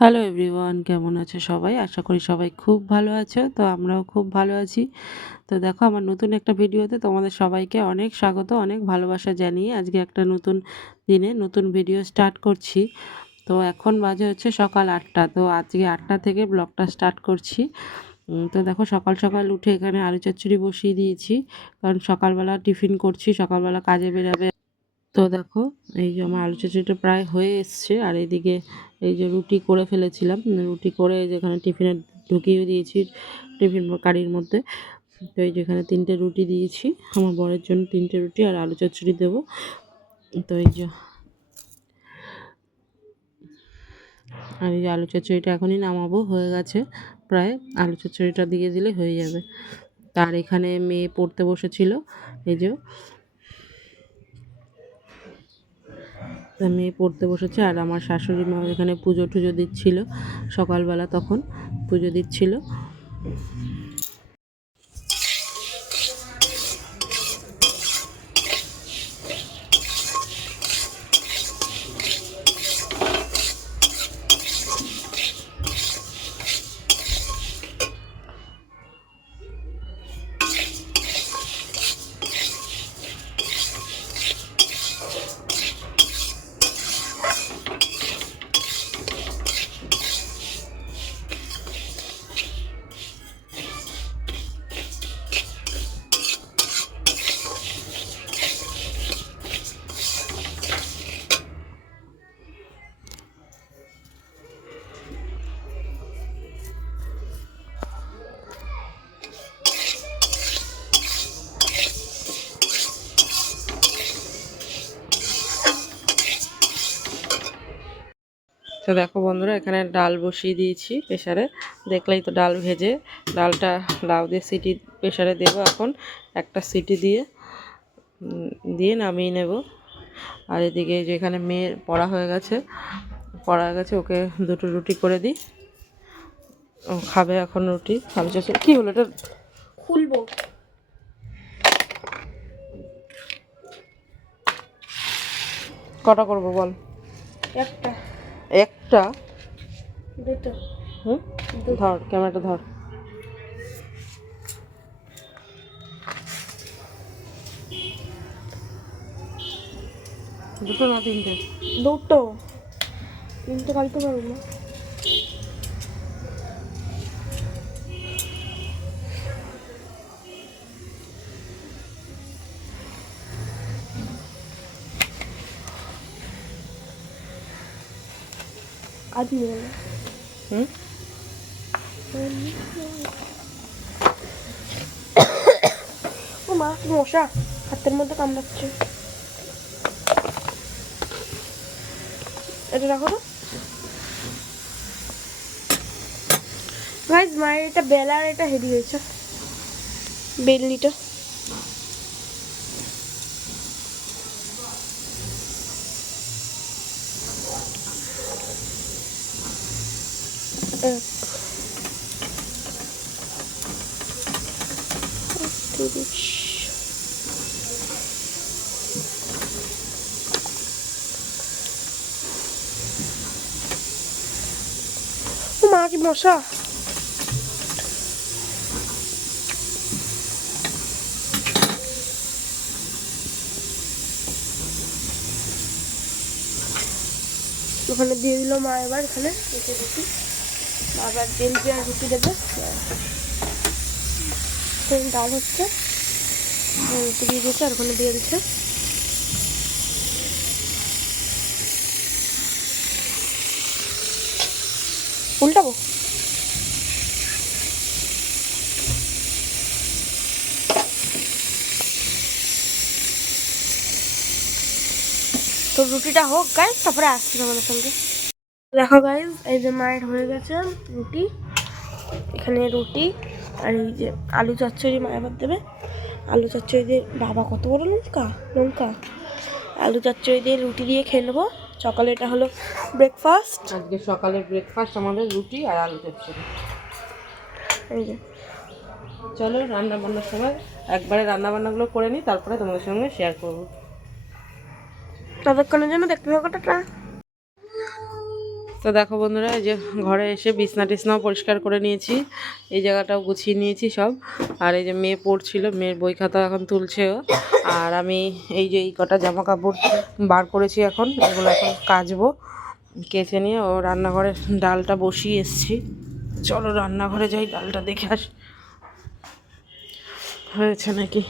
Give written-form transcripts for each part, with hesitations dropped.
Hello everyone, কেমন আছে সবাই? আশা করি সবাই খুব ভালো আছো। তো আমরাও খুব ভালো আছি। তো দেখো, আমার নতুন একটা ভিডিওতে তোমাদের সবাইকে অনেক স্বাগত, অনেক ভালোবাসা জানিয়ে আজকে একটা নতুন দিনে নতুন ভিডিও স্টার্ট করছি। তো এখন বাজে হচ্ছে সকাল 8টা। তো আজকে 8টা থেকে ব্লগটা স্টার্ট করছি। তো দেখো, সকাল সকাল উঠে এখানে আলু চচ্চড়ি বসিয়ে দিয়েছি, কারণ সকালবেলা টিফিন করছি, সকালবেলা কাজে বেরাবে। তো দেখো, এই যে আমার আলু চচ্চড়িটা প্রায় হয়ে এসছে। আর এইদিকে এই যে রুটি করে ফেলেছিলাম, রুটি করে যেখানে টিফিনে ঢুকিয়ে দিয়েছি, টিফিন কারির মধ্যে। তো এই যেখানে 3টে রুটি দিয়েছি, আমার বরের জন্য 3টে রুটি আর আলু চচ্চড়ি দেবো। তো এই যে, আর এই যে আলু চচ্চড়িটা এখনই নামাবো, হয়ে গেছে প্রায়। আলু চচ্চড়িটা দিয়ে দিলে হয়ে যাবে। তার এখানে মেয়ে পড়তে বসেছিল, এই যে মেয়ে পড়তে বসেছে। আর আমার শাশুড়ি মা এখানে পুজো টুজো দিচ্ছিল, সকালবেলা তখন পুজো দিচ্ছিল। তো দেখো বন্ধুরা, এখানে ডাল বসিয়ে দিয়েছি প্রেশারে। দেখলেই তো, ডাল ভেজে ডালটা লাউ দিয়ে সিটি প্রেশারে দেবো এখন। একটা সিটি দিয়ে দিয়ে নামিয়ে নেব। আর এদিকে যেখানে মেয়ের পড়া হয়ে গেছে, ওকে 2টো রুটি করে দিই। ও খাবে এখন রুটি। আলু চচ্চড়ি কী হলো, এটা খুলবো। কটা করবো বল? একটা। একটা? দুটো। হুম, ধর ক্যামেরাটা ধর। দুটো না 3টে? দুটো। 3টে কাটতে পারবো না। আজ নিয়ে না। হুম, ও মা, কি মশা হাতের মধ্যে কামড়াচ্ছে। এটা রাখো তো গাইস। মায়ের এটা বেলার, এটা হেভি হয়েছে বেলনিটা। ও মা, কি মশা। ওখানে দিয়ে দিল মা। এবার এখানে রেখে দিচ্ছি। আবার তেল দিয়ে আর রুটি দেবে। ডাল হচ্ছে, রুটি দিয়ে দিচ্ছে আর ওখানে দিয়ে দিচ্ছে। উল্টাবো। তো রুটিটা হোক গাইস, তারপরে আসছি আমাদের সঙ্গে। দেখো গাইস, এই যে মায়ের হয়ে গেছে রুটি। এখানে রুটি আর এই যে আলু চচ্চড়ি মা এবার দেবে। আলু চচ্চড়ি দিয়ে, বাবা কত বড় লঙ্কা লঙ্কা। আলু চচ্চড়ি দিয়ে রুটি দিয়ে খেয়ে নেবো। সকালে এটা হলো ব্রেকফাস্ট। আজকে সকালের ব্রেকফাস্ট আমাদের রুটি আর আলু চচ্চড়ি। এই যে, চলো রান্না বান্নার সময় একবারে রান্নাবান্নাগুলো করে নিই, তারপরে তোমাদের সঙ্গে শেয়ার করবো। ততক্ষণের জন্য দেখতে থাকো। টাটা। তো দেখো বন্ধুরা, এই যে ঘরে এসে বিছনা টিছনাও পরিষ্কার করে নিয়েছি, এই জায়গাটাও গুছিয়ে নিয়েছি সব। আর এই যে মেয়ে পড়ছিল, মেয়ের বই খাতা এখন তুলছে ও। আর আমি এই যে এই কটা জামা কাপড় বার করেছি, এখন এগুলো এখন কাচবো। কেচে নিয়ে ও রান্নাঘরে ডালটা বসিয়ে এসছি। চলো রান্নাঘরে যাই, ডালটা দেখে আস হয়েছে নাকি।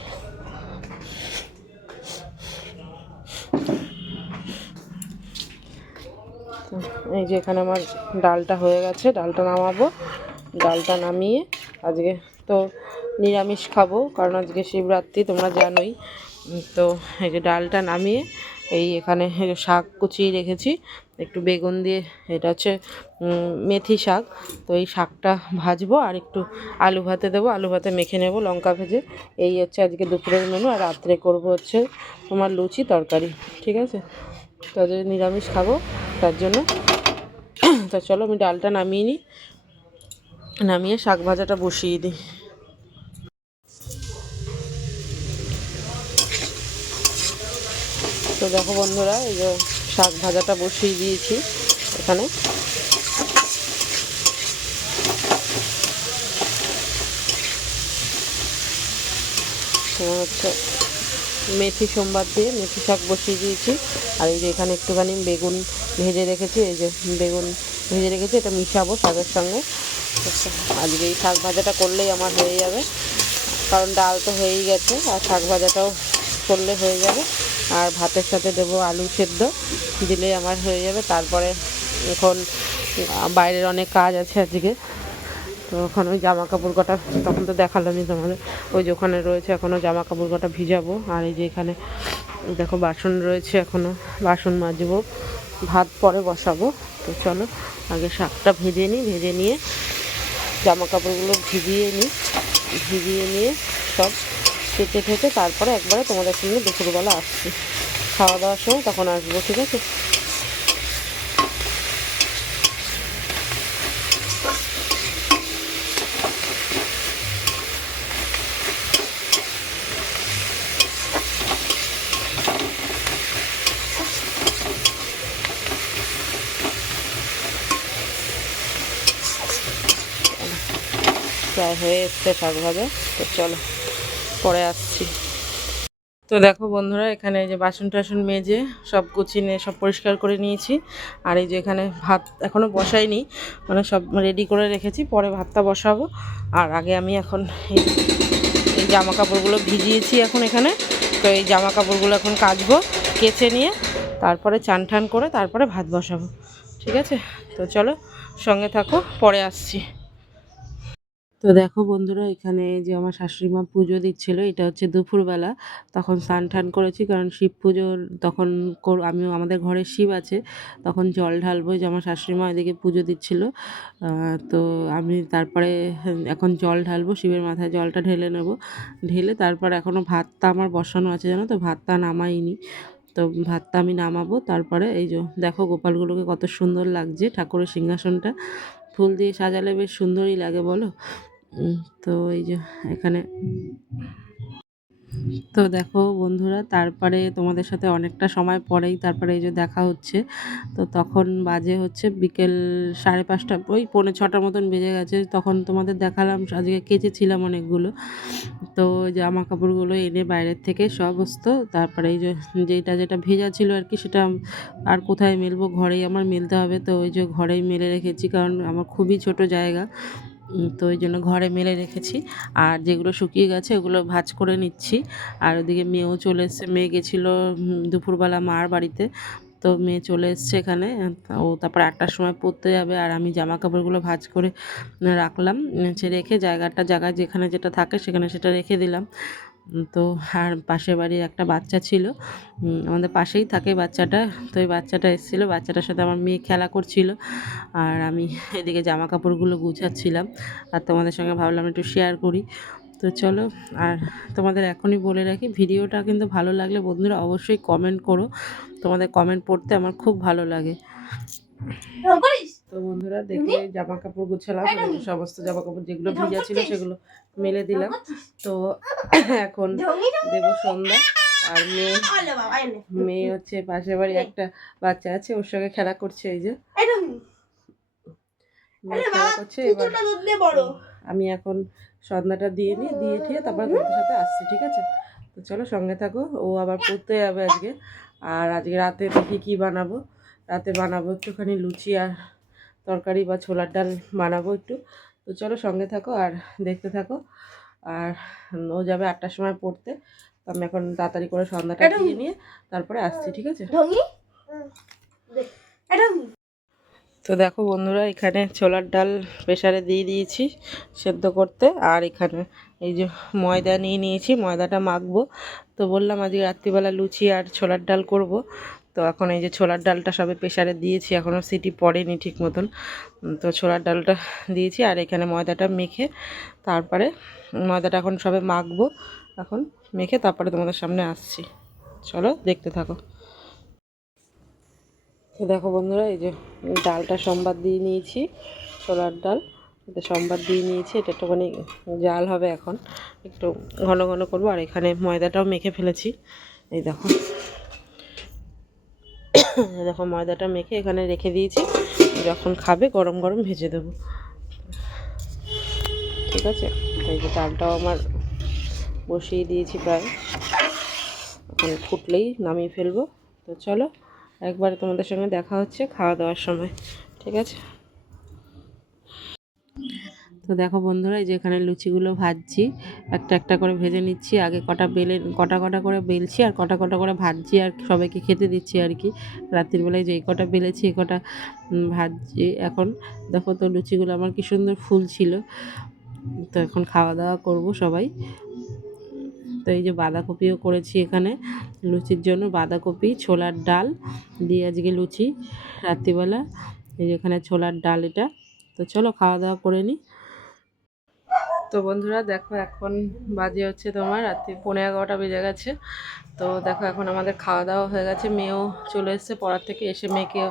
এই যে এখানে আমার ডালটা হয়ে গেছে, ডালটা নামাবো। ডালটা নামিয়ে আজকে তো নিরামিষ খাবো, কারণ আজকে শিবরাত্রি তোমরা জানোই। তো এই যে ডালটা নামিয়ে এই এখানে শাক কুচিয়ে রেখেছি, একটু বেগুন দিয়ে, এটা হচ্ছে মেথি শাক। তো এই শাকটা ভাজবো আর একটু আলু ভাতে দেবো, আলু ভাতে মেখে নেবো লঙ্কা ভেজে। এই হচ্ছে আজকে দুপুরের মেনু। আর রাত্রে করবো হচ্ছে তোমার লুচি তরকারি, ঠিক আছে। তো আজকে নিরামিষ খাবো তার জন্য। তো চলো আমি ডালটা নামিয়ে নিই, নামিয়ে শাক ভাজাটা বসিয়ে দিই। তো দেখো বন্ধুরা, এই যে শাক ভাজাটা বসিয়ে দিয়েছি এখানে। তোমার হচ্ছে মেথি সোমবার দিয়ে মেথি শাক বসিয়ে দিয়েছি। আর এই যে এখানে একটুখানি বেগুন ভেজে রেখেছি, এই যে বেগুন ভেজে রেখেছি, এটা মিশাবো শাকের সঙ্গে। আজকে এই শাক ভাজাটা করলেই আমার হয়ে যাবে, কারণ ডাল তো হয়েই গেছে, আর শাক ভাজাটাও করলে হয়ে যাবে। আর ভাতের সাথে দেবো আলু সেদ্ধ, দিলেই আমার হয়ে যাবে। তারপরে এখন বাইরের অনেক কাজ আছে আজকে, তো ওখানে ওই জামা কাপড় কটা তখন তো দেখালামই তোমাদের, ওই যে ওখানে রয়েছে এখনও জামা কাপড় কটা ভিজাবো। আর এই যে এখানে দেখো বাসন রয়েছে, এখনও বাসন মাজবো, ভাত পরে বসাবো। তো চলো আগে শাকটা ভেজে নিই, ভেজে নিয়ে জামা কাপড়গুলো ভিজিয়ে নিয়ে সব কেটে ঠেটে তারপরে একবারে তোমাদের সঙ্গে দুপুরবেলা আসছি, খাওয়া দাওয়ার সময় তখন আসবো, ঠিক আছে। প্রায় হয়ে এসছে শাক ভাজা, তো চলো পরে আসছি। তো দেখো বন্ধুরা, এখানে এই যে বাসন টাসন মেজে সব গুছিয়ে নিয়ে সব পরিষ্কার করে নিয়েছি। আর এই যে এখানে ভাত এখনও বসাইনি, মানে সব রেডি করে রেখেছি, পরে ভাতটা বসাবো। আর আগে আমি এখন এই এই জামা কাপড়গুলো ভিজিয়েছি এখন এখানে, তো এই জামা কাপড়গুলো এখন কাচবো, কেচে নিয়ে তারপরে চান ঠান করে তারপরে ভাত বসাবো, ঠিক আছে। তো চলো সঙ্গে থাকো, পরে আসছি। তো দেখো বন্ধুরা, এখানে যে আমার শাশুড়ি মা পুজো দিচ্ছিল, এটা হচ্ছে দুপুরবেলা। তখন স্নান টান করেছি, কারণ শিব পুজোর তখন আমিও, আমাদের ঘরে শিব আছে, তখন জল ঢালবো। যে আমার শাশুড়ি মা এদিকে পুজো দিচ্ছিল, তো আমি তারপরে এখন জল ঢালবো, শিবের মাথায় জলটা ঢেলে নেব। ঢেলে তারপর এখনও ভাতটা আমার বসানো আছে, জানো তো, ভাতটা নামাইনি। তো ভাতটা আমি নামাবো, তারপরে এই যে দেখো গোপালগুলোকে কত সুন্দর লাগছে, ঠাকুরের সিংহাসনটা ফুল দিয়ে সাজালে বেশ সুন্দরই লাগে বলো। তো এই যে এখানে, তো দেখো বন্ধুরা, তারপরে তোমাদের সাথে অনেকটা সময় পরেই তারপরে এই যে দেখা হচ্ছে। তো তখন বাজে হচ্ছে বিকেল 5:30, ওই 5:45 মতন বেজে গেছে। তখন তোমাদের দেখালাম আজকে কেচেছিলাম অনেকগুলো, তো জামা কাপড়গুলো এনে বাইরের থেকে সমস্ত, তারপরে এই যে যেটা ভেজা ছিল আর কি, সেটা আর কোথায় মেলবো, ঘরেই আমার মেলতে হবে। তো ওই যে ঘরেই মেলে রেখেছি, কারণ আমার খুবই ছোট জায়গা, তো ওই জন্য ঘরে মেলে রেখেছি। আর যেগুলো শুকিয়ে গেছে ওগুলো ভাঁজ করে নিচ্ছি। আর ওদিকে মেয়েও চলে এসছে, মেয়ে গেছিলো দুপুরবেলা মার বাড়িতে, তো মেয়ে চলে এসছে এখানে। ও তারপর 8টার সময় পড়তে যাবে। আর আমি জামা কাপড়গুলো ভাঁজ করে রাখলাম, রেখে জায়গায় যেখানে যেটা থাকে সেখানে সেটা রেখে দিলাম। তো আর পাশের বাড়ির একটা বাচ্চা ছিল, আমাদের পাশেই থাকে বাচ্চাটা, তো এই বাচ্চাটা এসেছিলো, বাচ্চাটার সাথে আমার মেয়ে খেলা করছিল, আর আমি এদিকে জামা কাপড়গুলো গুছাচ্ছিলাম। আর তোমাদের সঙ্গে ভাবলাম একটু শেয়ার করি। তো চলো, আর তোমাদের এখনই বলে রাখি, ভিডিওটা কিন্তু ভালো লাগলে বন্ধুরা অবশ্যই কমেন্ট করো, তোমাদের কমেন্ট পড়তে আমার খুব ভালো লাগে। তো বন্ধুরা দেখে জামা কাপড় গুছালাম, সমস্ত জামা কাপড় যেগুলো ভিজা ছিল সেগুলো মেলে দিলাম। তো এখন দেব সন্ধ্যা। আর মেয়ে হচ্ছে পাশের বাড়ি একটা বাচ্চা আছে, ওর সঙ্গে খেলা করছে, এই যে মেয়ে খেলা করছে। এবার আমি এখন সন্ধ্যাটা দিয়ে নিই, দিয়ে ঠিয়ে তারপরে তোমাদের সাথে আসছি, ঠিক আছে? তো চলো সঙ্গে থাকো। ও আবার পড়তে যাবে আজকে। আর আজকে রাতে দেখি কী বানাবো। রাতে বানাবো একটুখানি লুচি আর তরকারি বা ছোলার ডাল বানাবো একটু। তো চলো সঙ্গে থাকো আর দেখতে থাকো। আর ও যাবে 8টার সময় পড়তে। তো আমি এখন তাড়াতাড়ি করে সন্ধ্যাটা দিয়ে নিয়ে তারপরে আসছি, ঠিক আছে? তো দেখো বন্ধুরা, এখানে ছোলার ডাল প্রেসারে দিয়ে দিয়েছি সেদ্ধ করতে। আর এখানে এই যে ময়দা নিয়ে নিয়েছি, ময়দাটা মাখবো। তো বললাম আজকে রাত্রিবেলা লুচি আর ছোলার ডাল করব। তো এখন এই যে ছোলার ডালটা সবে প্রেসারে দিয়েছি, এখনও সিটি পড়েনি ঠিক মতন। তো ছোলার ডালটা দিয়েছি আর এখানে ময়দাটা মেখে তারপরে ময়দাটা এখন সবে মাখবো। এখন মেখে তারপরে তোমাদের সামনে আসছি, চলো দেখতে থাকো। তো দেখো বন্ধুরা, এই যে ডালটা সম্বাদ দিয়ে নিয়েছি, ছোলার ডাল এটা সম্বাদ দিয়ে নিয়েছি। এটা একটুখানি জাল হবে, এখন একটু ঘন ঘন করবো। আর এখানে ময়দাটাও মেখে ফেলেছি, এই দেখো। দেখো ময়দাটা মেখে এখানে রেখে দিয়েছি, যখন খাবে গরম গরম ভেজে দেবো, ঠিক আছে? এই যে ডালটাও আমার বসিয়ে দিয়েছি প্রায়, এখন ফুটলেই নামিয়ে ফেলবো। তো চলো একবারে তোমাদের সঙ্গে দেখা হচ্ছে খাওয়া দাওয়ার সময়, ঠিক আছে? তো দেখো বন্ধুরা, এই যে এখানে লুচিগুলো ভাজছি, একটা একটা করে ভেজে নিচ্ছি। আগে কটা করে বেলছি আর কটা করে ভাজছি আর সবাইকে খেতে দিচ্ছি আর কি। রাত্রির বেলায় যে এই কটা বেলেছি এই কটা ভাজছি এখন। দেখো তো লুচিগুলো আমার কি সুন্দর ফুল ছিল। তো এখন খাওয়া দাওয়া করব সবাই। তো এই যে বাঁধাকপিও করেছি এখানে লুচির জন্য, বাঁধাকপি ছোলার ডাল দিয়ে আজকে লুচি রাত্রিবেলা। এই যে এখানে ছোলার ডাল এটা। তো চলো খাওয়া দাওয়া করে নিই। তো বন্ধুরা দেখো, এখন বাজে হচ্ছে তোমার রাত্রি 11:15 বেজে গেছে। তো দেখো এখন আমাদের খাওয়া দাওয়া হয়ে গেছে। মেয়েও চলে এসেছে পড়ার থেকে, এসে মেয়েকে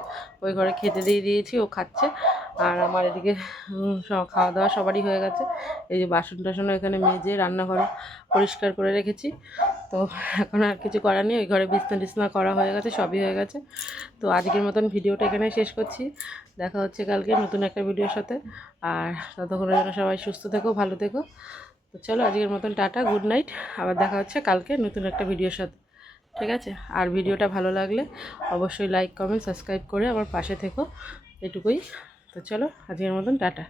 ওই ঘরে খেতে দিয়ে দিয়েছি, ও খাচ্ছে। আর আমার এদিকে সব খাওয়া দাওয়া সবারই হয়ে গেছে। এই যে বাসন টাসনও এখানে মেজে রান্নাঘর পরিষ্কার করে রেখেছি। তো এখন আর কিছু করার নেই, ওই ঘরে বিছনা টিছনা করা হয়ে গেছে, সবই হয়ে গেছে। তো আজকের মতন ভিডিওটা এখানে শেষ করছি। দেখা হচ্ছে কালকে নতুন একটা ভিডিওর সাথে। আর ততক্ষণের জন্য সবাই সুস্থ থেকো, ভালো থেকো। তো চলো আজকের মতন টাটা, গুড নাইট। আবার দেখা হচ্ছে কালকে নতুন একটা ভিডিওর সাথে, ঠিক আছে? আর ভিডিওটা ভালো লাগলে অবশ্যই লাইক কমেন্ট সাবস্ক্রাইব করে আমার পাশে থেকো, এটুকুই। তো চলো আজকের মতন টাটা।